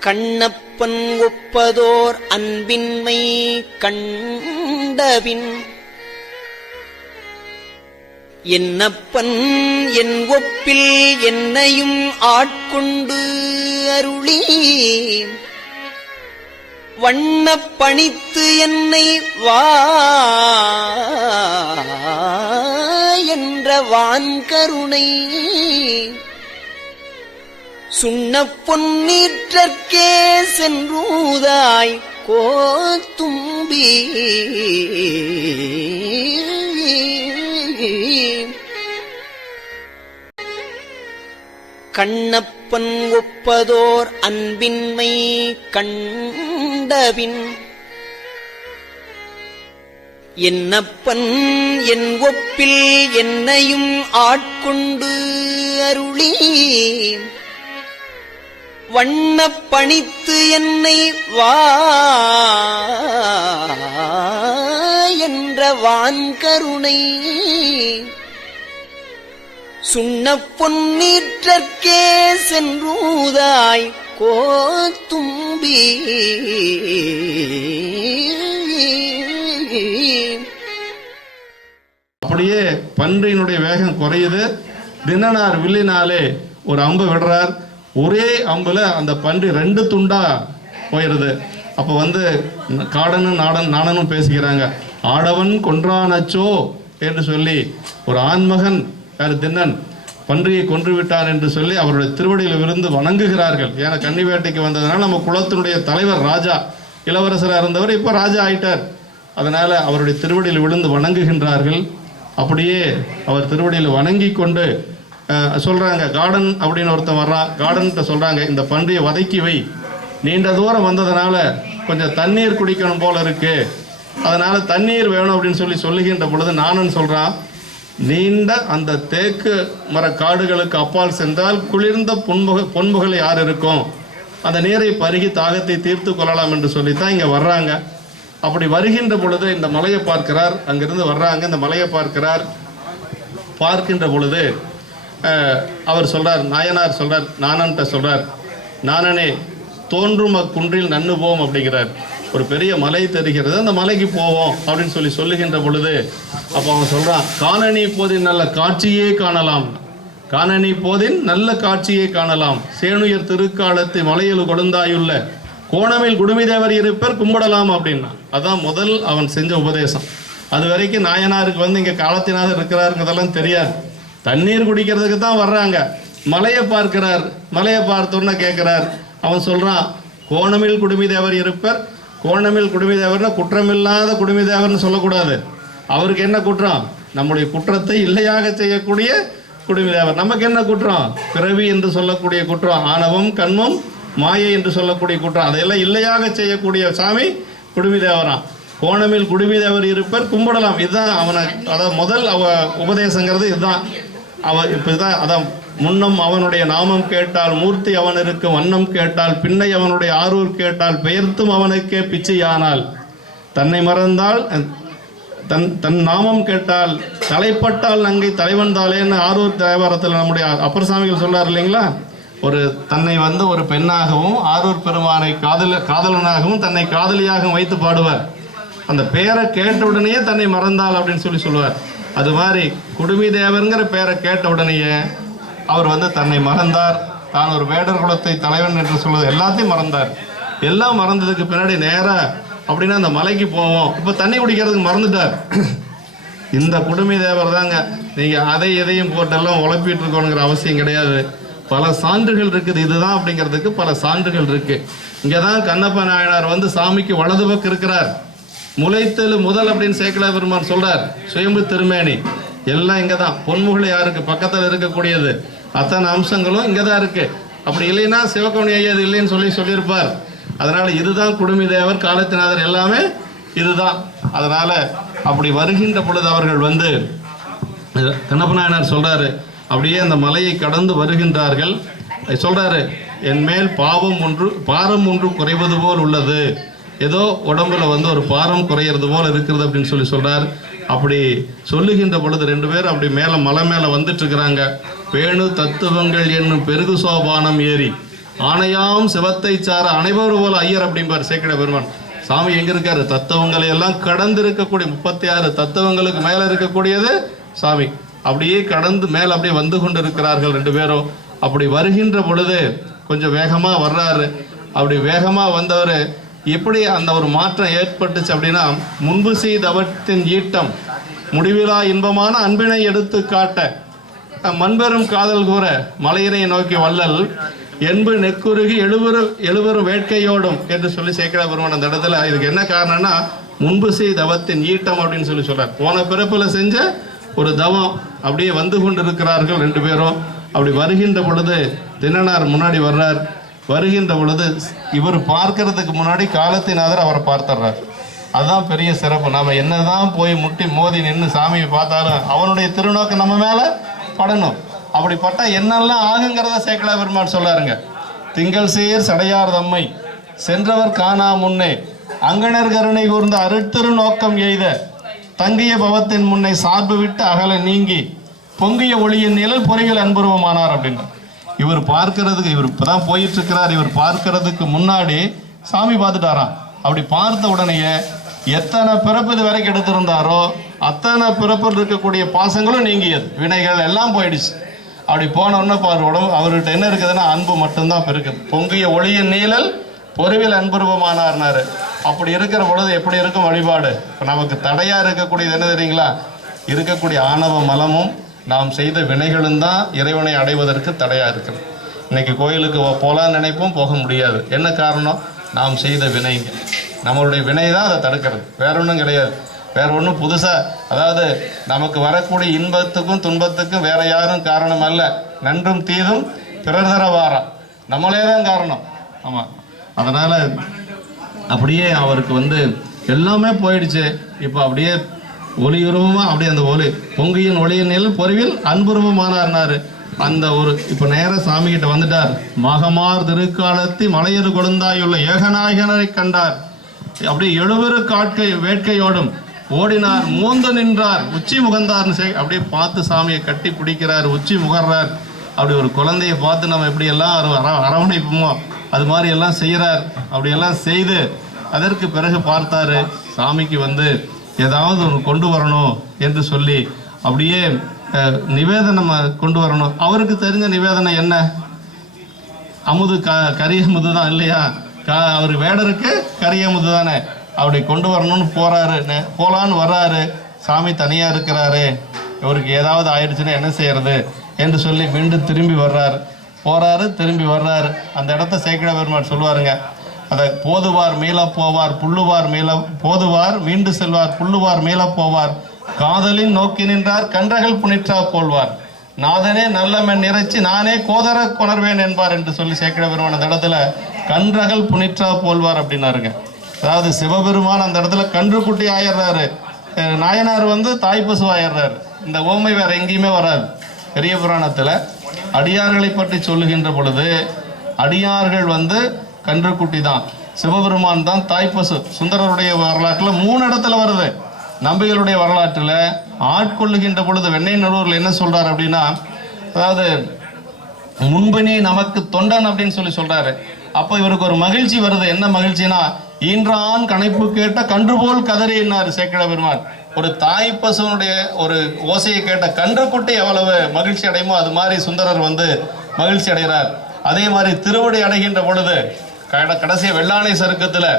கண்ணப்பன் ஒப்பதோர் அன்பின்மை கண்டபின். என்னப்பன் என் ஒப்பில் என்னையும் ஆட்கொண்டு அருளி வண்ணப் பணித்து என்னை வா என்ற வான்கருணை சுண்ண பொன்னீற்றற்கே சென்றூதாய் கோத்தும்பி. கண்ணப்பன் ஒப்பதோர் அன்பின்மை கண்டபின். என்னப்பன் என் ஒப்பில் என்னையும் ஆட்கொண்டு அருளி வண்ணப் பணித்து என்னை வா என்ற வான்கருணை சுண்ணப் பொன்னீற்றற்கே சென்றூதாய் கோத்தும்பி அப்படியே பன்றியினுடைய வேகம் குறையுது. தினனார் வில்லினாலே ஒரு அம்பு விடுறார். ஒரே அம்புல அந்த பன்றி ரெண்டு துண்டா போயிடுது அப்போ வந்து காடனும் நாடன் நாணனும் பேசிக்கிறாங்க. ஆடவன் கொன்றானச்சோ? என்று சொல்லி ஒரு ஆண்மகன் யார் தின்னன் பன்றியை கொன்று விட்டார் என்று சொல்லி அவருடைய திருவடியில் விருந்து வணங்குகிறார்கள். ஏன்னா கன்னி வேட்டைக்கு வந்ததுனால நம்ம குலத்தினுடைய தலைவர் ராஜா இளவரசராக இருந்தவர் இப்போ ராஜா ஆயிட்டார். அதனால் அவருடைய திருவடியில் விழுந்து வணங்குகின்றார்கள். அப்படியே அவர் திருவடியில் வணங்கி கொண்டு சொல்கிறாங்க கார்டன் அப்படின்னு ஒருத்தன் வர்றான் கார்டன்கிட்ட சொல்கிறாங்க இந்த பன்றியை வதக்கி வை. நீண்ட தூரம் வந்ததுனால கொஞ்சம் தண்ணீர் குடிக்கணும் போல இருக்குது அதனால் தண்ணீர் வேணும் அப்படின்னு சொல்லி சொல்லுகின்ற பொழுது நானும் சொல்கிறான் நீண்ட அந்த தேக்கு மர காடுகளுக்கு அப்பால் சென்றால் குளிர்ந்த புன்முக பொன்முகல் யார் இருக்கும்? அந்த நீரை பருகி தாகத்தை தீர்த்து கொள்ளலாம் என்று சொல்லித்தான் இங்கே வர்றாங்க. அப்படி வருகின்ற பொழுது இந்த மலையை பார்க்கிறார். அங்கிருந்து வர்றாங்க. இந்த மலையை பார்க்கிறார். பார்க்கின்ற பொழுது அவர் சொல்கிறார் நாயனார் சொல்கிறார் நானன்ட்ட சொல்கிறார் நானனே தோன்றும் அக்குன்றில் நன்னு போவோம் அப்படிங்கிறார். ஒரு பெரிய மலை தெரிகிறது அந்த மலைக்கு போவோம் அப்படின்னு சொல்லி சொல்லுகின்ற பொழுது அப்போ அவன் சொல்கிறான் காணனி போதின் நல்ல காட்சியே காணலாம். காணனி போதின் நல்ல காட்சியை காணலாம். சேனுயர் திருக்காலத்து மலையில் கொடுந்தாயுள்ள. கோணமில் குடுமிதேவர் இருப்பர் கும்பிடலாம் அப்படின்னா. அதான் முதல் அவன் செஞ்ச உபதேசம். அது வரைக்கும் நாயனாருக்கு வந்து இங்கே காலத்தினாக இருக்கிறாருங்கிறதெல்லாம் தெரியாது. தண்ணீர் குடிக்கிறதுக்கு தான் வர்றாங்க. மலையை பார்க்கிறார். மலையை பார்த்தோன்னே கேட்குறார். அவன் சொல்கிறான் கோணமில் குடுமிதேவர் இருப்பர். கோணமில் குடுமிதேவர்னா குற்றமில்லாத குடுமிதேவர்னு சொல்லக்கூடாது. அவருக்கு என்ன குற்றம்? நம்முடைய குற்றத்தை இல்லையாக செய்யக்கூடிய குடுமிதேவர். நமக்கு என்ன குற்றம்? பிறவி என்று சொல்லக்கூடிய குற்றம் ஆணவம் கண்மம் மாயை என்று சொல்லக்கூடிய குற்றம். அதையெல்லாம் இல்லையாக செய்யக்கூடிய சாமி குடுமிதேவராம் கோணமில் குடுமிதேவர் இருப்பர் கும்பிடலாம். இதுதான் அவனை அதாவது முதல் அவ உபதேசங்கிறது இதுதான். அவன் இப்படிதான் அதான் முன்னம் அவனுடைய நாமம் கேட்டால் மூர்த்தி அவனிருக்கு வண்ணம் கேட்டால் பின்னை அவனுடைய ஆரூர் கேட்டால் பெயர்த்தும் அவனுக்கே பிச்சையானால். தன்னை மறந்தால் தன் தன் நாமம் கேட்டால் தலைப்பட்டால் நங்கை தலைவன் தாலேன்னு ஆரூர் தேவாரத்தில் நம்முடைய அப்பர் சாமிகள் சொல்றார் இல்லைங்களா? ஒரு தன்னை வந்து ஒரு பெண்ணாகவும் ஆரூர் பெருமானை காதல காதலனாகவும் தன்னை காதலியாகவும் வைத்து பாடுவார். அந்த பெயரை கேட்ட உடனே தன்னை மறந்தாள் அப்படின்னு சொல்லி சொல்லுவார். அது மாதிரி குடுமி தேவருங்கிற பேரை கேட்ட உடனேயே அவர் வந்து தன்னை மறந்தார். தான் ஒரு வேடர் குலத்தை தலைவன் என்று சொல்வது எல்லாத்தையும் மறந்தார். எல்லாம் மறந்ததுக்கு பின்னாடி நேராக அப்படின்னா அந்த மலைக்கு போவோம். இப்போ தண்ணி குடிக்கிறதுக்கு மறந்துட்டார். இந்த குடுமி தேவர் தாங்க. நீங்கள் அதை எதையும் போட்டெல்லாம் உழப்பிட்டு இருக்கணுங்கிற அவசியம் கிடையாது. பல சான்றுகள் இருக்குது. இதுதான் அப்படிங்கிறதுக்கு பல சான்றுகள் இருக்குது இங்கே தான் கண்ணப்ப நாயனார் வந்து சாமிக்கு வலது பக்கம் இருக்கிறார். முளைத்தல் முதல் அப்படின்னு சேக்கலா பெருமான் சொல்றார். சுயம்பு திருமேனி. எல்லாம் இங்கே தான் பொன்முகளை யாருக்கு? பக்கத்தில் இருக்கக்கூடியது. அத்தனை அம்சங்களும் இங்கே தான் இருக்கு. அப்படி இல்லைன்னா சிவகவுனி ஐயா இது இல்லைன்னு சொல்லி சொல்லியிருப்பார். அதனால இதுதான் குடுமி தேவர் காலத்தினாதர் எல்லாமே இதுதான். அதனால அப்படி வருகின்ற பொழுது அவர்கள் வந்து கண்ணப்ப நாயனார் சொல்றாரு அப்படியே அந்த மலையை கடந்து வருகின்றார்கள். சொல்றாரு என் மேல் பாவம் ஒன்று பாரம் ஒன்று குறைவது போல் உள்ளது. ஏதோ உடம்புல வந்து ஒரு பாரம் குறையிறது போல் இருக்கிறது அப்படின்னு சொல்லி சொல்றார். அப்படி சொல்லுகின்ற பொழுது ரெண்டு பேரும் அப்படி மேலே மலை மேலே வந்துட்டு இருக்கிறாங்க பேணு தத்துவங்கள் என்னும் பெருகு சோபானம் ஏறி ஆணையாம் சிவத்தை சார அனைவரும் போல ஐயர் அப்படிம்பார் சேக்கட பெருமான். சாமி எங்க இருக்காரு? தத்துவங்களை எல்லாம் கடந்து இருக்கக்கூடிய முப்பத்தி ஆறு தத்துவங்களுக்கு மேல இருக்கக்கூடியது சாமி. அப்படியே கடந்து மேல அப்படியே வந்து கொண்டு இருக்கிறார்கள் ரெண்டு பேரும். அப்படி வருகின்ற பொழுது கொஞ்சம் வேகமா வர்றாரு. அப்படி வேகமா வந்தவர் எப்படி அந்த ஒரு மாற்றம் ஏற்பட்டுச்சு அப்படின்னா முன்பு செய்தவற்றின் ஈட்டம் முடிவிலா இன்பமான அன்பினை எடுத்து காட்ட மண்பெரும் காதல் கூற மலையினை நோக்கி வள்ளல் என்பு நெக்குருகி எழுவரு எழுவரும் வேட்கையோடும் என்று சொல்லி சேக்கடா பெருமான் அந்த இடத்துல இதுக்கு என்ன காரணம்னா முன்பு செய் தவத்தின் ஈட்டம் அப்படின்னு சொல்லி சொல்றார். போன பிறப்பில் செஞ்ச ஒரு தவம் அப்படியே வந்து கொண்டு இருக்கிறார்கள் ரெண்டு பேரும். அப்படி வருகின்ற பொழுது தினனார் முன்னாடி வர்றார். வருகின்ற பொழுது இவர் பார்க்கறதுக்கு முன்னாடி காலத்தினாதர் அவரை பார்த்துடுறார். அதுதான் பெரிய சிறப்பு. நம்ம என்னதான் போய் முட்டி மோதி நின்று சாமியை பார்த்தாலும் அவனுடைய திருநோக்கம் நம்ம மேல படணும். அப்படிப்பட்ட என்னெல்லாம் ஆகுங்கிறத சேக்கலா பெருமாள் சொல்லாருங்க. திங்கள் சீர் சடையார் தம்மை சென்றவர் காணா முன்னே அங்கனர் கருணை கூர்ந்த அருட்திரு நோக்கம் எய்த தங்கிய பவத்தின் முன்னை சார்பு விட்டு அகல நீங்கி பொங்கிய ஒளியின் நிழல் பொறிகள் அன்புருவமானார் அப்படின்னு இவர் பார்க்கறதுக்கு இவர் இப்பதான் போயிட்டு இருக்கிறார் இவர் பார்க்கறதுக்கு முன்னாடி சாமி பார்த்துட்டாராம். அப்படி பார்த்த உடனேயே எத்தனை பிறப்பு இது வரைக்கும் எடுத்திருந்தாரோ அத்தனை பிறப்பில் இருக்கக்கூடிய பாசங்களும் நீங்கியது. வினைகள் எல்லாம் போயிடுச்சு. அப்படி போன உடனே பாரு உடம்பு அவர்கிட்ட என்ன இருக்குதுன்னா அன்பு மட்டும்தான் இப்ப இருக்குது பொங்கிய ஒளியின் நீழல் பொறிவில் அன்புருவமானார்னாரு. அப்படி இருக்கிற பொழுது எப்படி இருக்கும் வழிபாடு? இப்போ நமக்கு தடையாக இருக்கக்கூடியது என்ன தெரியுங்களா? இருக்கக்கூடிய ஆணவ மலமும் நாம் செய்த வினைகளும் தான் இறைவனை அடைவதற்கு தடையாக இருக்குது இன்றைக்கி கோயிலுக்கு போகலான்னு நினைப்போம் போக முடியாது. என்ன காரணம்? நாம் செய்த வினைங்க நம்மளுடைய வினை தான் அதை தடுக்கிறது. வேற ஒன்றும் கிடையாது. வேற ஒன்றும் புதுசாக அதாவது நமக்கு வரக்கூடிய இன்பத்துக்கும் துன்பத்துக்கும் வேற யாரும் காரணம் அல்ல. நன்றும் தீதும் பிறர் தர நம்மளே தான் காரணம். ஆமாம் அதனால் அப்படியே அவருக்கு வந்து எல்லாமே போயிடுச்சு. இப்போ அப்படியே ஒளியுருவமா அப்படியே அந்த ஒளி. பொங்கியின் ஒளியின் நிழல் பொறிவில் அன்புருவமானார்னாரு அந்த ஒரு இப்போ நேர சாமி கிட்ட வந்துட்டார். மகமார் திருக்காலத்தி மலையர் கொழுந்தாயுள்ள ஏகநாயகனை கண்டார். அப்படியே எழுவரு காட்கை வேட்கையோடும் ஓடினார். மூந்து நின்றார். உச்சி முகந்தார்னு செய் அப்படியே பார்த்து சாமியை கட்டி பிடிக்கிறார் உச்சி முகர்றார். அப்படி ஒரு குழந்தையை பார்த்து நம்ம எப்படி எல்லாம் அர- அரவணைப்போமோ அது மாதிரி எல்லாம் செய்கிறார். அப்படியெல்லாம் செய்து அதற்கு பிறகு பார்த்தாரு. சாமிக்கு வந்து ஏதாவது ஒன்று கொண்டு வரணும் என்று சொல்லி அப்படியே நிவேதனம் கொண்டு வரணும். அவருக்கு தெரிஞ்ச நிவேதனம் என்ன? அமுது க கரி அமுது தான் இல்லையா? க அவர் வேடருக்கு கரி அமுது தானே. அப்படி கொண்டு வரணும்னு போகிறாரு போகலான்னு வர்றாரு. சாமி தனியாக இருக்கிறாரு. இவருக்கு ஏதாவது ஆயிடுச்சுன்னா என்ன செய்யறது என்று சொல்லி மீண்டும் திரும்பி வர்றாரு. போகிறாரு திரும்பி வர்றாரு. அந்த இடத்த சேக்கிட பெருமாள் சொல்லுவாருங்க அதை போதுவார் மேல போவார் புல்லுவார் மேல போதுவார் மீண்டு செல்வார் புல்லுவார் மேல போவார் காதலின் நோக்கி நின்றார் கன்றகள் புனிற்றா போல்வார். நாதனே நல்லமென் இறைச்சி நானே கோதர கொணர்வேன் என்பார் என்று சொல்லி சேக்கிட பெருமான் அந்த இடத்துல கன்றகள் புனிற்றா போல்வார் அப்படின்னாருங்க. அதாவது சிவபெருமான் அந்த இடத்துல கன்றுக்குட்டி ஆயிடுறாரு. நாயனார் வந்து தாய்ப்பசு ஆயிடுறாரு. இந்த ஓமை வேற எங்கேயுமே வராது. பெரிய புராணத்தில் அடியார்களை பற்றி சொல்லுகின்ற பொழுது அடியார்கள் வந்து கன்றுக்குட்டி தான் சிவபெருமான் தான் தாய்ப்பசு சுந்தரருடைய வரலாற்றில் மூணு இடத்துல வருது. நம்பிகளுடைய வரலாற்றில் ஆட்கொள்ளுகின்ற பொழுது வெண்ணெய் நடுவரில் என்ன சொல்கிறார் அப்படின்னா அதாவது முன்பனே நமக்கு தொண்டன் அப்படின்னு சொல்லி சொல்கிறாரு அப்போ இவருக்கு ஒரு மகிழ்ச்சி வருது. என்ன மகிழ்ச்சினா ஈன்றான் கணைப்பு கேட்ட கன்று போல் என்னார் சேக்கிழ பெருமான் ஒரு தாய் பசுவனுடைய ஒரு ஓசையை கேட்ட கன்றுக்குட்டி எவ்வளவு மகிழ்ச்சி அடையுமோ அது மாதிரி சுந்தரர் வந்து மகிழ்ச்சி அடைகிறார். அதே மாதிரி திருவடி அடைகின்ற பொழுது கட- கடைசி வெள்ளானை சருக்கத்தில்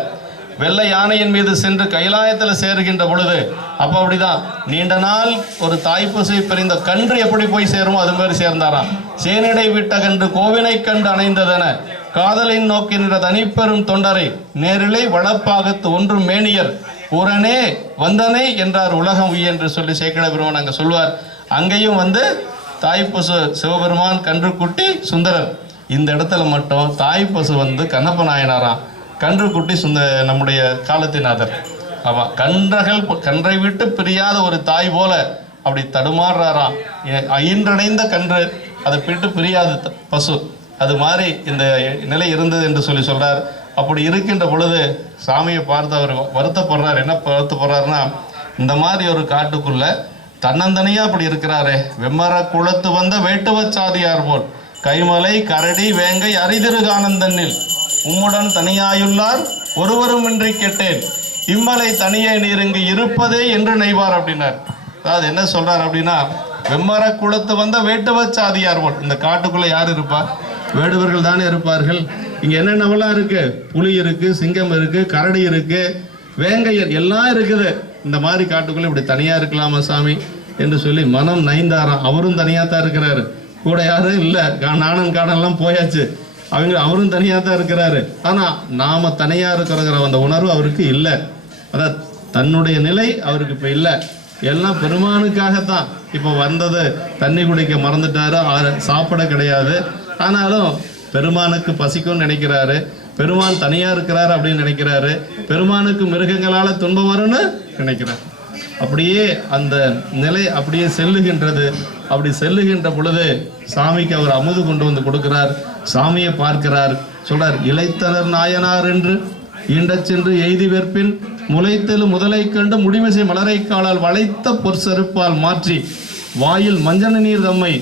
வெள்ளை யானையின் மீது சென்று கைலாயத்தில் சேருகின்ற பொழுது அப்போ அப்படிதான். நீண்ட நாள் ஒரு தாய்ப்பசை பிரிந்த கன்று எப்படி போய் சேருமோ அது மாதிரி சேர்ந்தாராம். சேனிடை விட்ட கன்று கோவினை கண்டு அணைந்ததென காதலின் நோக்கி நின்ற தனிப்பெரும் தொண்டரை நேரிலே வளப்பாகத்து ஒன்றும் மேனியர் உரனே வந்தனே என்றார் உலகம் உய் என்று சொல்லி சேக்கிட பெருமான் அங்கே சொல்வார். அங்கேயும் வந்து தாய்ப்பசு சிவபெருமான் கன்றுக்குட்டி சுந்தரர். இந்த இடத்துல மட்டும் தாய் பசு வந்து கண்ணப்ப நாயனாராம் கன்றுக்குட்டி சுந்த நம்முடைய காலத்தினாதர் ஆமாம் கன்றகள் கன்றை விட்டு பிரியாத ஒரு தாய் போல அப்படி தடுமாறுறாராம் எ- கன்று அதை விட்டு பிரியாது த- பசு. அது மாதிரி இந்த நிலை இருந்தது என்று சொல்லி சொல்கிறார் அப்படி இருக்கின்ற பொழுது சாமியை பார்த்து அவர் வருத்தப்படுறார். என்ன வருத்தப்படுறாருன்னா இந்த மாதிரி ஒரு காட்டுக்குள்ளே தன்னந்தனியாக அப்படி இருக்கிறாரே. வெம்மர குளத்து வந்த வேட்டுவ சாதியார் போல். கைமலை கரடி வேங்கை அரிதிருகானந்தனில் உம்முடன் தனியாயுள்ளார் ஒருவரும் இன்றி கேட்டேன். இம்மலை தனியே நீர் இங்கு இருப்பதே என்று நெய்வார் அப்படின்னார். அதாவது என்ன சொல்றார் அப்படின்னா வெம்மர குளத்து வந்த வேட்டுவ சாதியார் இந்த காட்டுக்குள்ள யார் இருப்பா? வேடுவர்கள் தானே இருப்பார்கள். இங்க என்னென்னவெல்லாம் இருக்கு? புலி இருக்கு சிங்கம் இருக்கு கரடி இருக்கு வேங்கையர் எல்லாம் இருக்குது. இந்த மாதிரி காட்டுக்குள்ள இப்படி தனியா இருக்கலாமா சாமி? என்று சொல்லி மனம் நைந்தாராம். அவரும் தனியா தான் இருக்கிறாரு. கூட யாரும் இல்லை. கா- நாணன் காடெல்லாம் போயாச்சு. அவங்க அவரும் தனியாக தான் இருக்கிறாரு. ஆனால் நாம் தனியாக இருக்கிறங்கிற அந்த உணர்வு அவருக்கு இல்லை. அதான் தன்னுடைய நிலை அவருக்கு இப்போ இல்லை. எல்லாம் பெருமானுக்காகத்தான். இப்போ வந்தது தண்ணி குடிக்க மறந்துட்டாரு சாப்பிட கிடையாது. ஆனாலும் பெருமானுக்கு பசிக்கும்னு நினைக்கிறாரு. பெருமான் தனியாக இருக்கிறாரு அப்படின்னு நினைக்கிறாரு. பெருமானுக்கு மிருகங்களால் துன்பம் வரும்னு நினைக்கிறார். அப்படியே அந்த நிலை அப்படியே செல்லுகின்றது. அப்படி செல்லுகின்ற பொழுது சாமிக்கு அவர் அமுது கொண்டு வந்து கொடுக்கிறார். சாமியை பார்க்கிறார். சொல்றார் இளைத்தனர் நாயனார் என்று ஈண்டச் சென்று எய்தி வெற்பின் முளைத்தெழு முதலை கண்டு முடிமிசை மலரை காலால் வளைத்த பொற்செருப்பால் மாற்றி வாயில் மஞ்சன நீர் தம்மை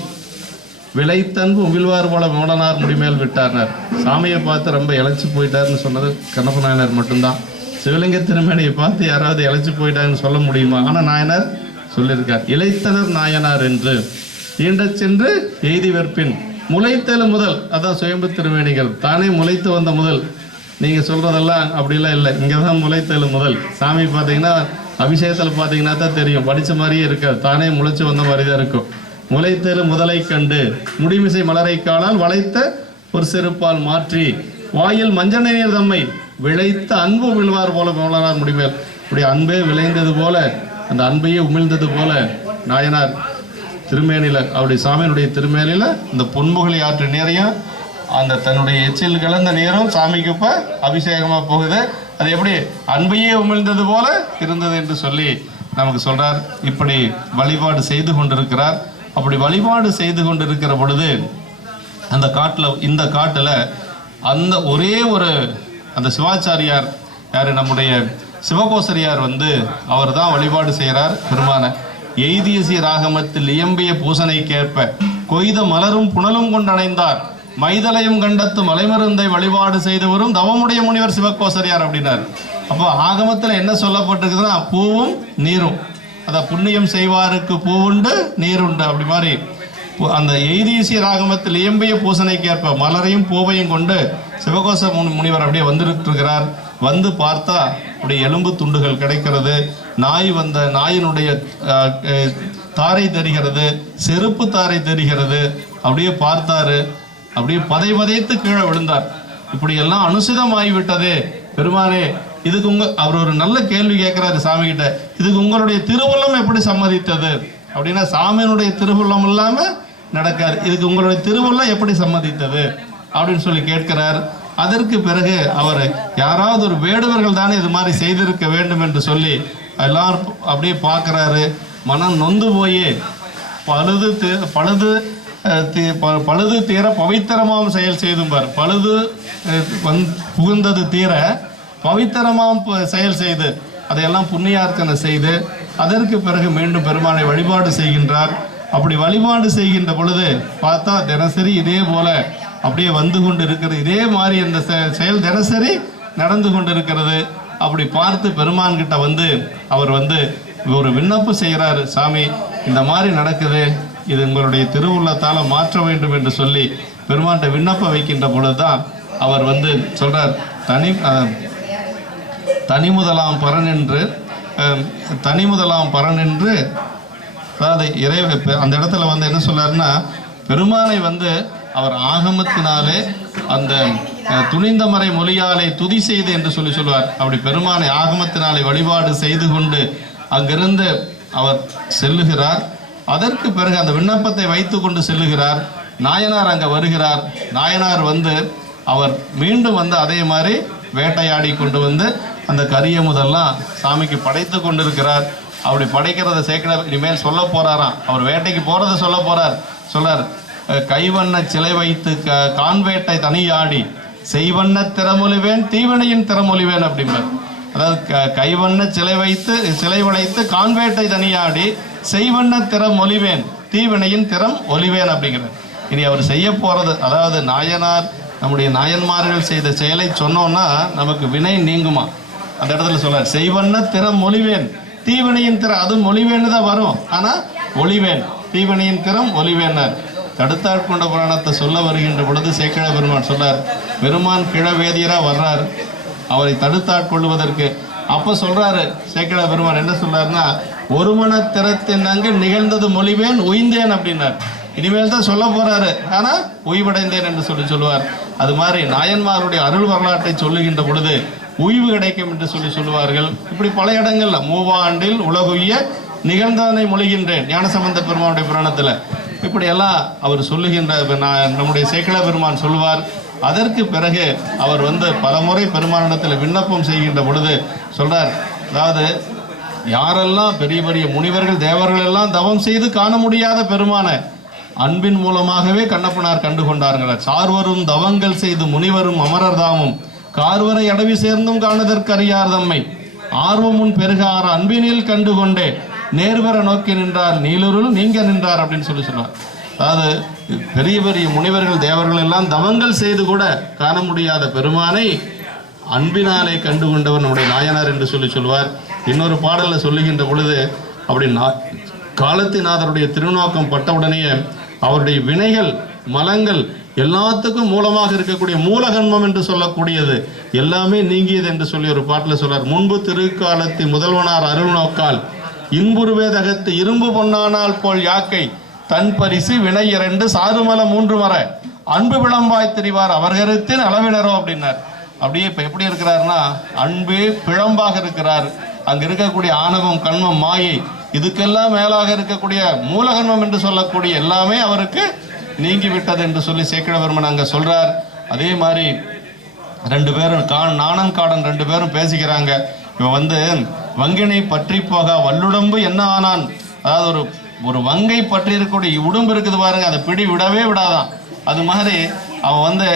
விளைத்தன்பு உமிழ்வார் போல மோடனார் முடிமேல் விட்டார்னர். சாமியை பார்த்து ரொம்ப இழைச்சி போயிட்டாருன்னு சொன்னது கண்ணப்ப நாயனார் மட்டும்தான். சிவலிங்க திருமேனியை பார்த்து யாராவது இழைச்சி போயிட்டாருன்னு சொல்ல முடியுமா? ஆனால் நாயனார் சொல்லியிருக்கார். இளைத்தனர் நாயனார் என்று. ஈண்டச் சென்று எய்தி வெற்பின். முளைத்தெழு முதல். அதான் சுயம்பு திருமேனிகள் தானே முளைத்து வந்த முதல். நீங்கள் சொல்கிறதெல்லாம் அப்படிலாம் இல்லை. இங்கே தான் முளைத்தல் முதல். சாமி பார்த்தீங்கன்னா அபிஷேகத்தில் பார்த்தீங்கன்னா தான் தெரியும். படித்த மாதிரியே இருக்காது. தானே முளைச்சு வந்த மாதிரி தான் இருக்கும். முளைத்தெழு முதலை கண்டு முடிமிசை மலரை காலால் வளைத்த ஒரு செருப்பால் மாற்றி வாயில் மஞ்சள் நீர் தம்மை விளைத்த அன்பு விழுவார் போல மோளனார் முடிமேல் இப்படி அன்பே விளைந்தது போல அந்த அன்பையே உமிழ்ந்தது போல நாயனார் திருமேனில அவருடைய சாமியினுடைய திருமேனில இந்த பொன்முகலி ஆற்று நீரையும் அந்த தன்னுடைய எச்சில் கலந்த நீரும் சாமிக்கு இப்போ அபிஷேகமாக போகுது. அது எப்படி? அன்பையே உமிழ்ந்தது போல இருந்தது என்று சொல்லி நமக்கு சொல்றார். இப்படி வழிபாடு செய்து கொண்டிருக்கிறார். அப்படி வழிபாடு செய்து கொண்டிருக்கிற பொழுது அந்த காட்டில் இந்த காட்டில் அந்த ஒரே ஒரு அந்த சிவாச்சாரியார் யார்? நம்முடைய சிவகோசரியார் வந்து அவர் தான் வழிபாடு செய்கிறார் பெருமான. எய்தியசி ராகமத்தில் இயம்பிய பூசனைக்கேற்ப கொய்த மலரும் புனலும் கொண்டடைந்தார் மைதலையும் கண்டத்து மலைமருந்தை வழிபாடு செய்தவரும் தவமுடைய முனிவர் சிவகோசரியார் அப்படின்னார். அப்போ ஆகமத்தில் என்ன சொல்லப்பட்டிருக்குதுன்னா பூவும் நீரும். அதை புண்ணியம் செய்வாருக்கு பூவுண்டு நீருண்டு அப்படி மாதிரி அந்த எய்தீசி ராகமத்தில் இயம்பிய பூசணைக்கேற்ப மலரையும் பூவையும் கொண்டு சிவகோச முனிவர் அப்படியே வந்திருக்கிறார். வந்து பார்த்தா அப்படியே எலும்பு துண்டுகள் கிடைக்கிறது நாய் வந்த நாயினுடைய தாரை தெரிகிறது செருப்பு தாரை தெரிகிறது. அப்படியே பார்த்தாரு. அப்படியே பதை பதைத்து கீழே விழுந்தார். இப்படி எல்லாம் அனுசிதம் ஆகிவிட்டதே பெருமானே இதுக்கு உங்க அவர் ஒரு நல்ல கேள்வி கேட்கிறாரு சாமி கிட்ட இதுக்கு உங்களுடைய திருவுள்ளம் எப்படி சம்மதித்தது? அப்படின்னா சாமியினுடைய திருவுள்ளம் இல்லாம நடக்காது இதுக்கு உங்களுடைய திருவுள்ளம் எப்படி சம்மதித்தது? அப்படின்னு சொல்லி கேட்கிறார். அதற்கு பிறகு அவர் யாராவது ஒரு வேடுவர்கள் தானே இது மாதிரி செய்திருக்க வேண்டும் என்று சொல்லி எல்லாரும் அப்படியே பார்க்குறாரு. மனம் நொந்து போய் பழுது தீ- பழுது தீ- ப- பழுது தீர பவித்திரமாம் செயல் செய்தும் பார். பழுது வந்- புகுந்தது தீர பவித்திரமாம் செயல் செய்து அதையெல்லாம் புண்ணியார்த்தனை செய்து அதற்கு பிறகு மீண்டும் பெருமானை வழிபாடு செய்கின்றார். அப்படி வழிபாடு செய்கின்ற பொழுது பார்த்தா தினசரி இதே போல அப்படியே வந்து கொண்டு இருக்கிறது இதே மாதிரி அந்த செ- செயல் தினசரி நடந்து கொண்டு இருக்கிறது அப்படி பார்த்து பெருமான் கிட்ட வந்து அவர் வந்து ஒரு விண்ணப்பம் செய்கிறாரு. சாமி இந்த மாதிரி நடக்குது. இது உங்களுடைய திருவுள்ளத்தால் மாற்ற வேண்டும் என்று சொல்லி பெருமான்கிட்ட விண்ணப்பம் வைக்கின்ற பொழுதுதான் அவர் வந்து சொல்கிறார் தனி தனி முதலாம் பரன் என்று தனி முதலாம் பரனென்று அதாவது இறை அந்த இடத்துல வந்து என்ன சொல்கிறாருன்னா பெருமானை வந்து அவர் ஆகமத்தினாலே அந்த துணிந்த மறை மொழியாலே துதி செய்து என்று சொல்லி சொல்வார். அப்படி பெருமானை ஆகமத்தினாலே வழிபாடு செய்து கொண்டு அங்கிருந்து அவர் செல்லுகிறார். அதற்கு பிறகு அந்த விண்ணப்பத்தை வைத்துக்கொண்டு செல்லுகிறார். நாயனார் அங்கே வருகிறார். நாயனார் வந்து அவர் மீண்டும் வந்து அதே மாதிரி வேட்டையாடி கொண்டு வந்து அந்த கரிய முதல்லாம் சாமிக்கு படைத்து கொண்டிருக்கிறார். அப்படி படைக்கிறத சேர்க்கிற இனிமேல் சொல்ல போறாராம். அவர் வேட்டைக்கு போறத சொல்ல போறார். சொல்றார் கைவண்ண சிலை வைத்து க கான்வேட்டை தனியாடி செய்வண்ண திறமொழிவேன் தீவனையின் திறமொழிவேன் அப்படிம்பார். அதாவது க- கைவண்ண சிலை வைத்து சிலை வளைத்து கான்வேட்டை தனியாடி செய்வண்ண திறம் ஒளிவேன் தீவினையின் திறம் ஒலிவேன் அப்படிங்கிறார். இனி அவர் செய்ய போறது அதாவது நாயனார் நம்முடைய நாயன்மார்கள் செய்த செயலை சொன்னோன்னா நமக்கு வினை நீங்குமா? அந்த இடத்துல சொல்றார் செய்வண்ண திறம் மொழிவேன் தீவினையின் திறம் அது மொழிவேன்னு தான் வரும். ஆனா ஒளிவேன் தீவினையின் திறம் ஒளிவேனர் தடுத்தாட்கொண்ட புராணத்தை சொல்ல வருகின்ற பொழுது சேக்கிழ பெருமான் சொன்னார் பெருமான் கிழவேதியராக வர்றார். அவரை தடுத்தாட்கொள்வதற்கு அப்போ சொல்றாரு சேக்கிழ பெருமான் என்ன சொல்றாருன்னா ஒரு மன திறத்தின் அங்கு நிகழ்ந்தது மொழிவேன் உய்ந்தேன் அப்படின்னார். இனிமேல் தான் சொல்ல போறாரு. ஆனா உய்வடைந்தேன் என்று சொல்லி சொல்லுவார். அது மாதிரி நாயன்மாருடைய அருள் வரலாற்றை சொல்லுகின்ற பொழுது உய்வு கிடைக்கும் என்று சொல்லி சொல்லுவார்கள். இப்படி பல இடங்கள்ல மூவாண்டில் உலகுய்ய நிகழ்ந்ததனை மொழிகின்றேன் ஞானசம்பந்த பெருமானுடைய புராணத்துல. இப்படியெல்லாம் அவர் சொல்லுகின்ற நான் நம்முடைய சேக்கிழ பெருமான் சொல்லுவார். அதற்கு பிறகு அவர் வந்து பலமுறை பெருமானிடத்தில் விண்ணப்பம் செய்கின்ற பொழுது சொல்றார். அதாவது யாரெல்லாம் பெரிய பெரிய முனிவர்கள் தேவர்கள் எல்லாம் தவம் செய்து காண முடியாத பெருமானை அன்பின் மூலமாகவே கண்ணப்பனார் கண்டு கொண்டார்கள் சார்வரும் தவங்கள் செய்து முனிவரும் அமரர் தாமும் கார்வரை அடவி சேர்ந்தும் காணுதற்கறியார் தம்மை. ஆர்வமுன் பெருகார அன்பினில் கண்டு கொண்டே நேர்வர நோக்கி நின்றார் நீலுருள் நீங்க நின்றார் அப்படின்னு சொல்லி சொன்னார். அதாவது பெரிய பெரிய முனிவர்கள் தேவர்கள் எல்லாம் தவங்கள் செய்து கூட காண முடியாத பெருமானை அன்பினாலே கண்டு கொண்டவர் நம்முடைய நாயனார் என்று சொல்லி சொல்வார். இன்னொரு பாடலில் சொல்லுகின்ற பொழுது அப்படி நா- காலத்தினாதருடைய திருநோக்கம் பட்டவுடனேயே அவருடைய வினைகள் மலங்கள் எல்லாத்துக்கும் மூலமாக இருக்கக்கூடிய மூலகன்மம் என்று சொல்லக்கூடியது எல்லாமே நீங்கியது என்று சொல்லி ஒரு பாட்டில் சொல்றார். முன்பு திருக்காலத்தின் முதல்வனார் அருள் நோக்கால் இன்புருவேதகத்து இரும்பு பொன்னானால் போல் யாக்கை தன் பரிசு வினை இரண்டு சாருமல மூன்று மர. அன்பு விளம்பாய் திரிவார் அவர்கருத்தின் அளவினரோ அப்படின்னார். அப்படியே இப்போ எப்படி இருக்கிறாருன்னா அன்பு பிழம்பாக இருக்கிறார். அங்கே இருக்கக்கூடிய ஆணவம் கண்மம் மாயை இதுக்கெல்லாம் மேலாக இருக்கக்கூடிய மூலகன்மம் என்று சொல்லக்கூடிய எல்லாமே அவருக்கு நீங்கிவிட்டது என்று சொல்லி சேக்கிரவர்மன் அங்கே சொல்றார். அதே மாதிரி ரெண்டு பேரும் கா நாணன் காடன் ரெண்டு பேரும் பேசிக்கிறாங்க. இவன் வந்து வங்கினை பற்றி போக வல்லுடம்பு என்ன ஆனான்? அதாவது ஒரு ஒரு வங்கை பற்றி இருக்கக்கூடிய உடம்பு இருக்குது பாருங்க அதை பிடி விடவே விடாதான். அது மாதிரி அவன் வந்து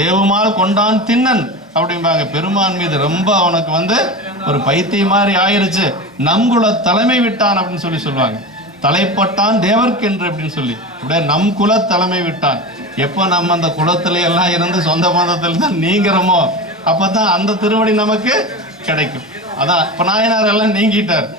தேவமால் கொண்டான் தின்னன் அப்படிம்பாங்க. பெருமான் மீது ரொம்ப அவனுக்கு வந்து ஒரு பைத்தியம் மாதிரி ஆயிருச்சு. நம்குல தலைமை விட்டான் அப்படின்னு சொல்லி சொல்லுவாங்க. தலைப்பட்டான் தேவர்க்கென்று அப்படின்னு சொல்லி. அப்படியே நம் குல தலைமை விட்டான். எப்போ நம்ம அந்த குலத்துல எல்லாம் இருந்து சொந்த பந்தத்தில் தான் நீங்கிறோமோ அப்போ தான் அந்த திருவடி நமக்கு கிடைக்கும். அதான் இப்ப நாயனார் எல்லாம் நீங்கிட்டார்.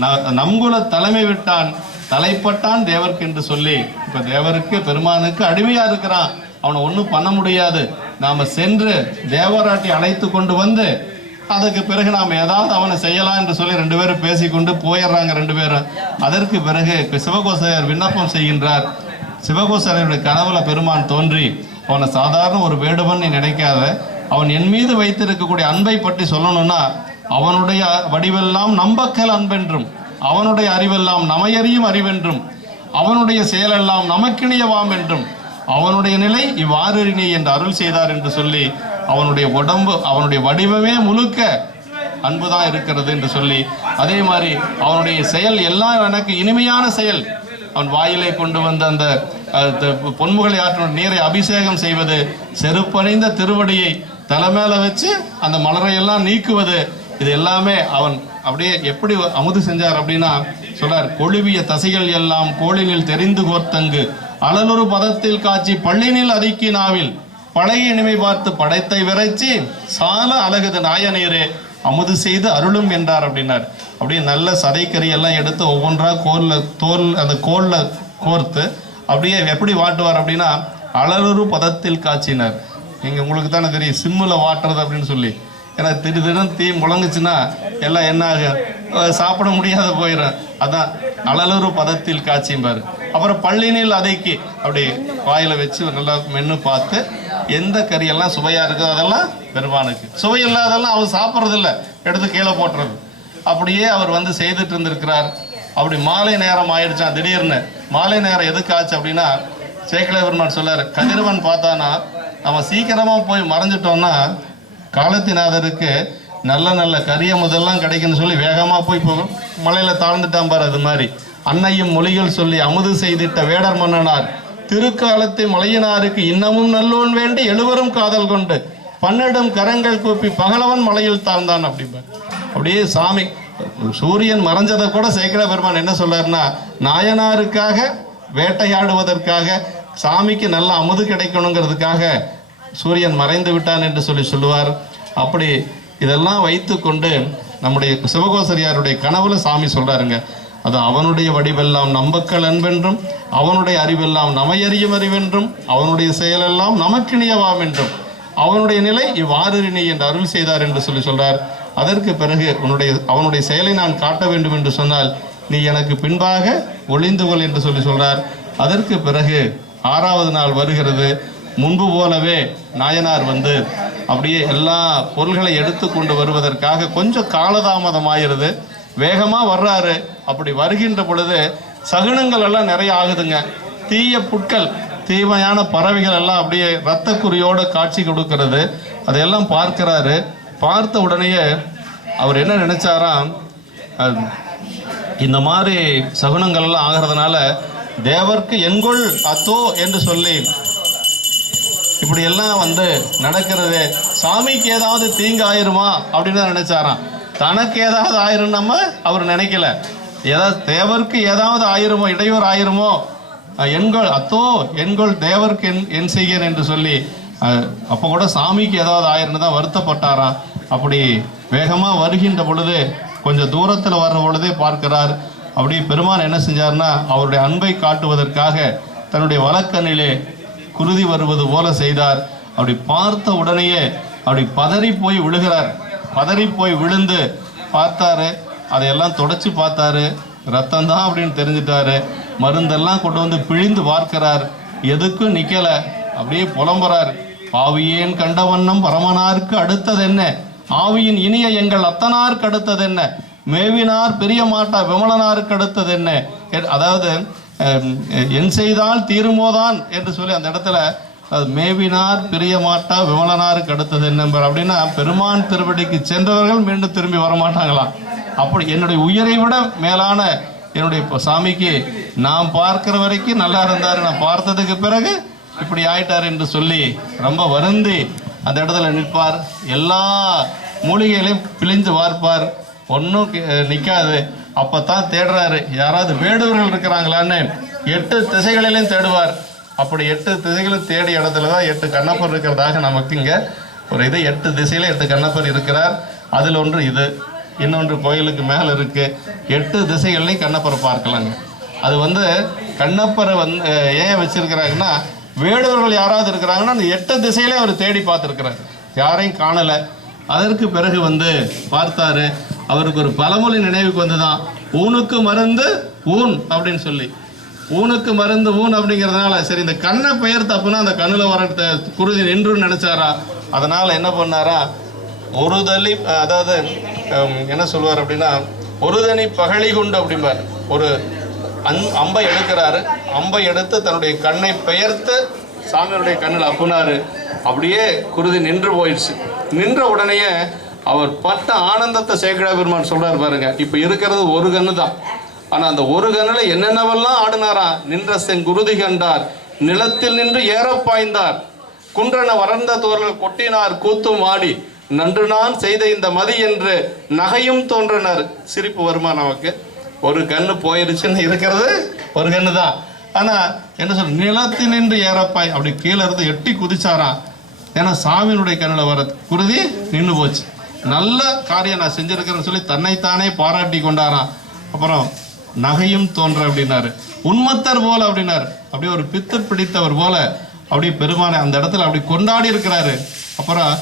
ந- நம்குல தலைமை விட்டான் தலைப்பட்டான் தேவருக்கு என்று சொல்லி இப்ப தேவருக்கு பெருமானுக்கு அடிமையா இருக்கிறான். அவனை ஒன்றும் பண்ண முடியாது. நாம சென்று தேவராட்டி அழைத்து கொண்டு வந்து அதுக்கு பிறகு நாம் ஏதாவது அவனை செய்யலாம் என்று சொல்லி ரெண்டு பேரும் பேசிக்கொண்டு போயிடுறாங்க ரெண்டு பேரும். அதற்கு பிறகு சிவகோசையர் விண்ணப்பம் செய்கின்றார். சிவகோசரையுடைய கனவுல பெருமான் தோன்றி அவனை சாதாரண ஒரு வேடுவன் நீ நினைக்காத அவன் என் மீது வைத்திருக்கக்கூடிய அன்பை பற்றி சொல்லணும்னா அவனுடைய வடிவெல்லாம் நம்பக்கல் அன்பென்றும் அவனுடைய அறிவெல்லாம் நமையறியும் அறிவென்றும் அவனுடைய செயலெல்லாம் நமக்கிணியவாம் என்றும் அவனுடைய நிலை இவ்வாறு என்று அருள் செய்தார் என்று சொல்லி அவனுடைய உடம்பு அவனுடைய வடிவமே முழுக்க அன்புதான் இருக்கிறது என்று சொல்லி அதே மாதிரி அவனுடைய செயல் எல்லாம் எனக்கு இனிமையான செயல். அவன் வாயிலை கொண்டு வந்த அந்த த- பொன்முகளை ஆற்றின நீரை அபிஷேகம் செய்வது செருப்பணிந்த திருவடியை தலைமையில வச்சு அந்த மலரையெல்லாம் நீக்குவது இது எல்லாமே அவன் அப்படியே எப்படி அமுது செஞ்சார் அப்படின்னா சொல்றார் கொழுவிய தசைகள் எல்லாம் கோளினில் தெரிந்து கோர்த்தங்கு. அலலுறு பதத்தில் காட்சி பள்ளினில் அதுக்கி நாவில். பழைய இனிமை பார்த்து படைத்தை விரைச்சி சால அழகுது நாயனீரே அமுது செய்து அருளும் என்றார் அப்படின்னார். அப்படியே நல்ல சதைக்கறி எல்லாம் எடுத்து ஒவ்வொன்றா கோலில் தோல் அந்த கோலில் கோர்த்து அப்படியே எப்படி வாட்டுவார் அப்படின்னா அலலுறு பதத்தில் காய்ச்சினார். நீங்கள் உங்களுக்கு தானே தெரியும் சிம்மில் வாட்டுறது அப்படின்னு சொல்லி. ஏன்னா திடீர் திடீர்னு தீ முழங்குச்சுன்னா எல்லாம் என்ன ஆகும் சாப்பிட முடியாத போயிடும் அதான் அலலுறு பதத்தில் காய்ச்சிம்பாரு அப்புறம் பள்ளினில் அதைக்கு அப்படி வாயில் வச்சு நல்லா மென்று பார்த்து எந்த கறியெல்லாம் சுவையாக இருக்கோ அதெல்லாம் பெருமானுக்கு. சுவை இல்லாதெல்லாம் அவர் சாப்பிட்றதில்ல எடுத்து கீழே போட்டுறது. அப்படியே அவர் வந்து செய்துட்டு இருந்திருக்கிறார். அப்படி மாலை நேரம் ஆயிடுச்சான் திடீர்னு. மாலை நேரம் எதுக்கு ஆச்சு அப்படின்னா சேக்கலை பெருமான் சொல்லார் கதிரவன் பார்த்தானா? நம்ம சீக்கிரமாக போய் மறைஞ்சிட்டோம்னா காலத்தினாதருக்கு நல்ல நல்ல கரிய முதல்லாம் கிடைக்குன்னு சொல்லி வேகமாக போய் இப்போ மலையில் தாழ்ந்துட்டான் பார் அது மாதிரி. அன்னையும் மொழிகள் சொல்லி அமுது செய்திட்ட வேடர் மன்னனார் திருக்காலத்தை மலையினாருக்கு இன்னமும் நல்லோன் வேண்டி எழுவரும் காதல் கொண்டு பன்னெடும் கரங்கள் கூப்பி பகலவன் மலையில் தாழ்ந்தான் அப்படிம்பார். அப்படியே சாமி சூரியன் மறைஞ்சதை கூட சேகர பெருமான் என்ன சொல்றாருன்னா நாயனாருக்காக வேட்டையாடுவதற்காக சாமிக்கு நல்ல அமுது கிடைக்கணுங்கிறதுக்காக சூரியன் மறைந்து விட்டான் என்று சொல்லி சொல்லுவார். அப்படி இதெல்லாம் வைத்துக்கொண்டு நம்முடைய சிவகோசரியாருடைய கனவுல சாமி சொல்றாருங்க. அது அவனுடைய வடிவெல்லாம் நம்பக்கள் அன்பென்றும் அவனுடைய அறிவெல்லாம் நமையறியும் அறிவென்றும் அவனுடைய செயலெல்லாம் நமக்கிணியவாம் என்றும் அவனுடைய நிலை இவ்வாறு நீ என்று அருள் செய்தார் என்று சொல்லி சொல்றார். அதற்கு பிறகு உன்னுடைய அவனுடைய செயலை நான் காட்ட வேண்டும் என்று சொன்னால் நீ எனக்கு பின்பாக ஒளிந்து கொள் என்று சொல்லி சொல்றார். அதற்கு பிறகு ஆறாவது நாள் வருகிறது. முன்பு போலவே நாயனார் வந்து அப்படியே எல்லா பொருள்களை எடுத்து கொண்டு வருவதற்காக கொஞ்சம் காலதாமதமாயிருது. வேகமாக வர்றாரு. அப்படி வருகின்ற பொழுது சகுனங்கள் எல்லாம் நிறைய ஆகுதுங்க. தீய புட்கள் தீமையான பறவைகள் எல்லாம் அப்படியே இரத்த காட்சி கொடுக்கிறது. அதையெல்லாம் பார்க்கிறாரு. பார்த்த உடனேயே அவர் என்ன நினைச்சாராம்? இந்த மாதிரி சகுனங்கள்லாம் ஆகிறதுனால தேவர்க்கு எங்கொள் அத்தோ என்று சொல்லி இப்படி எல்லாம் வந்து நடக்கிறது. சாமிக்கு ஏதாவது தீங்கு ஆயிருமா? அப்படின்னு தான் நினைச்சாராம். தனக்கு ஏதாவது ஆயிரும் நம்ம அவர் நினைக்கல. ஏதாவது தேவருக்கு ஏதாவது ஆயிருமோ இடையூறு ஆயிருமோ எண்கள் அத்தோ எண்கள் தேவருக்கு என் என் செய்கிறேன் என்று சொல்லி அப்போ கூட சாமிக்கு ஏதாவது ஆயிருன்னு தான் வருத்தப்பட்டாராம். அப்படி வேகமாக வருகின்ற பொழுது கொஞ்சம் தூரத்தில் வர்ற பொழுதே பார்க்கிறார். அப்படி பெருமான் என்ன செஞ்சார்னா அவருடைய அன்பை காட்டுவதற்காக தன்னுடைய வழக்கண்ணிலே குருதி வருவது போல செய்தார். அப்படி பார்த்த உடனேயே அப்படி பதறி போய் விழுகிறார். பதறி போய் விழுந்து பார்த்தாரு. அதையெல்லாம் தொடச்சி பார்த்தாரு. ரத்தம் தான் அப்படின்னு தெரிஞ்சிட்டாரு. மருந்தெல்லாம் கொண்டு வந்து பிழிந்து பார்க்கிறார். எதுக்கும் நிக்கல. அப்படியே புலம்புறார். ஆவியேன் கண்ட வண்ணம் பரமனாருக்கு அடுத்தது என்ன ஆவியின் இனிய எங்கள் அத்தனாருக்கு அடுத்தது என்ன மேவினார் பெரிய மாட்டா விமலனாருக்கு அடுத்தது என்ன அதாவது என் செய்தால் தீருமோதான் என்று சொல்லி அந்த இடத்துல அது மேவினார் பிரியமாட்டா விமலனாருக்கு அடுத்தது என்னம்பர் அப்படின்னா பெருமான் திருவடிக்கு சென்றவர்கள் மீண்டும் திரும்பி வரமாட்டாங்களாம் அப்படி என்னுடைய உயிரை விட மேலான என்னுடைய சாமிக்கு நாம் பார்க்கிற வரைக்கும் நல்லா இருந்தார். நான் பார்த்ததுக்கு பிறகு இப்படி ஆயிட்டார் என்று சொல்லி ரொம்ப வருந்தி அந்த இடத்துல நிற்பார். எல்லா மூலிகைகளையும் பிழிஞ்சு பார்ப்பார் ஒன்றும் நிற்காது அப்போ தான் தேடுறாரு. யாராவது வேடுவர்கள் இருக்கிறாங்களான்னு எட்டு திசைகளிலையும் தேடுவார். அப்படி எட்டு திசைகளும் தேடிய இடத்துல தான் எட்டு கண்ணப்பர் இருக்கிறதாக நமக்கு இங்கே ஒரு இது எட்டு திசையில எட்டு கண்ணப்பர் இருக்கிறார். அதில் ஒன்று இது. இன்னொன்று கோயிலுக்கு மேலே இருக்கு. எட்டு திசைகள்லையும் கண்ணப்பரை பார்க்கலாங்க. அது வந்து கண்ணப்பரை வந்து ஏன் வச்சிருக்கிறாங்கன்னா வேடுவர்கள் யாராவது இருக்கிறாங்கன்னா அந்த எட்டு திசையிலே அவர் தேடி பார்த்துருக்கிறார். யாரையும் காணலை. அதற்கு பிறகு வந்து பார்த்தாரு. அவருக்கு ஒரு பழமொழி நினைவுக்கு வந்துதான் ஊனுக்கு மருந்து ஊன் அப்படின்னு சொல்லி. ஊனுக்கு மருந்து ஊன் அப்படிங்கிறதுனால சரி இந்த கண்ணை பெயர் தப்புனா அந்த கண்ணில் வர குருதி நின்றுன்னு நினைச்சாரா? அதனால என்ன பண்ணாரா? ஒரு தளி அதாவது என்ன சொல்வார் அப்படின்னா ஒரு தனி பகழி குண்டு அப்படிம்பார். ஒரு அந் அம்பை எடுக்கிறாரு. அம்பை எடுத்து தன்னுடைய கண்ணை பெயர்த்து சாமியுடைய கண்ணில் அப்புனாரு. அப்படியே குருதி நின்று போயிடுச்சு. நின்ற உடனேயே அவர் பட்ட ஆனந்தத்தை சேகரா பெருமான் சொல்றாரு பாருங்க. இப்போ இருக்கிறது ஒரு கண்ணு தான் ஆனா அந்த ஒரு கண்ணுல என்னென்னவெல்லாம் ஆடினாரா? நின்ற செங்குருதி கண்டார் நிலத்தில் நின்று ஏற பாய்ந்தார் குன்றன வறண்ட தோர்கள் கொட்டினார் கூத்தும் ஆடி நன்று நான் செய்த இந்த மதி என்று நகையும் தோன்றினர். சிரிப்பு வருமா நமக்கு? ஒரு கண்ணு போயிருச்சுன்னு இருக்கிறது ஒரு கண்ணு தான் ஆனா என்ன சொல்ற நிலத்தில் நின்று ஏறப்பாய் அப்படி கீழே இருந்து எட்டி குதிச்சாராம் ஏன்னா சாமியினுடைய கண்ணில் வர குருதி நின்று போச்சு. நல்ல காரியம் நான் செஞ்சிருக்கிறேன்னு சொல்லி தன்னைத்தானே பாராட்டி கொண்டாராம் அப்புறம் நகையும் தோன்ற அப்படின்னாரு. உண்மத்தர் போல அப்படின்னாரு. அப்படியே ஒரு பித்து பிடித்தவர் போல அப்படியே பெருமானை அந்த இடத்துல அப்படி கொண்டாடி இருக்கிறாரு. அப்புறம்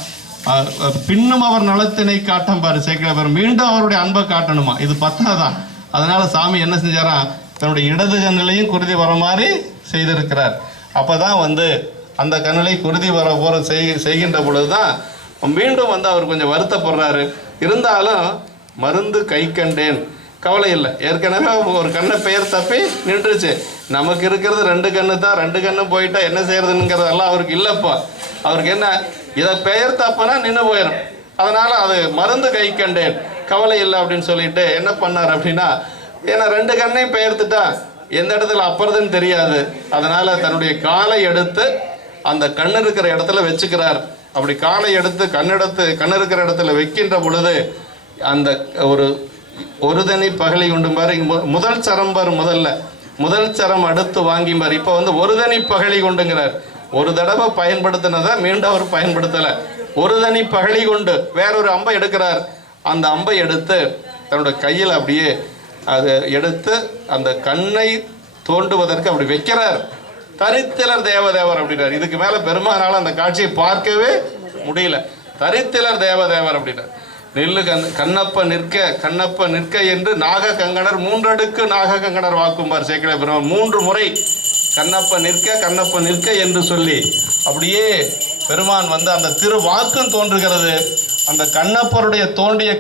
பின்னும் அவர் நலத்தினை காட்டம் பாரு சேக்கிரவர் மீண்டும் அவருடைய அன்பை காட்டணுமா? இது பத்தாதான் அதனால சாமி என்ன செஞ்சாராம் தன்னுடைய இடது கண்ணிலையும் குருதி வர மாதிரி செய்திருக்கிறார். அப்போதான் வந்து அந்த கண்ணிலை குருதி வர போற செய் செய்கின்ற பொழுதுதான் மீண்டும் வந்து அவர் கொஞ்சம் வருத்தப்படுறாரு. இருந்தாலும் மருந்து கை கண்டேன். கவலை இல்லை. ஏற்கனவே ஒரு கண்ணை பெயர் தப்பி நின்றுச்சு. நமக்கு இருக்கிறது ரெண்டு கண்ணு தான். ரெண்டு கண்ணு போயிட்டா என்ன செய்யறதுங்கிறதெல்லாம் அவருக்கு இல்லைப்பா. அவருக்கு என்ன இதை பெயர் தப்புனா நின்று போயிடும் அதனால அது மருந்து கை கண்டேன். கவலை இல்லை அப்படின்னு சொல்லிட்டு என்ன பண்ணார் அப்படின்னா ஏன்னா ரெண்டு கண்ணையும் பெயர்த்துட்டா எந்த இடத்துல அப்புறதுன்னு தெரியாது. அதனால தன்னுடைய காலை எடுத்து அந்த கண் இருக்கிற இடத்துல வச்சுக்கிறார். அப்படி காலை எடுத்து கண்ணெடுத்து கண் இருக்கிற இடத்துல வைக்கின்ற பொழுது அந்த ஒரு ஒரு தனி பகலை கொண்டு பாரு. முதல் சரம் பாரு முதல்ல. முதல் சரம் அடுத்து வாங்கி பாரு. இப்போ வந்து ஒரு தனி பகலை கொண்டுங்கிறார் ஒரு தடவை பயன்படுத்தினதை மீண்டும் அவர் பயன்படுத்தலை. ஒரு தனி பகலை கொண்டு வேறொரு அம்பை எடுக்கிறார். அந்த அம்பை எடுத்து தன்னோட கையில் அப்படியே அதை எடுத்து அந்த கண்ணை தோண்டுவதற்கு அப்படி வைக்கிறார். தரித்திலர் தேவதேவர் அப்படின்னார். இதுக்கு மேல பெருமானால அந்த காட்சியை பார்க்கவே முடியல. தரித்திலர் தேவதேவர் அப்படின்னார். நெல்லு கண் கண்ணப்ப நிற்க கண்ணப்ப நிற்க என்று நாக கங்கணர் மூன்றடுக்கு நாக கங்கணர் வாக்கும்பார் சேக்கட பெருமாள் மூன்று முறை கண்ணப்ப நிற்க கண்ணப்ப நிற்க என்று சொல்லி அப்படியே பெருமான் வந்து அந்த திரு வாக்கும் தோன்றுகிறது. அந்த கண்ணப்பருடைய தோண்டிய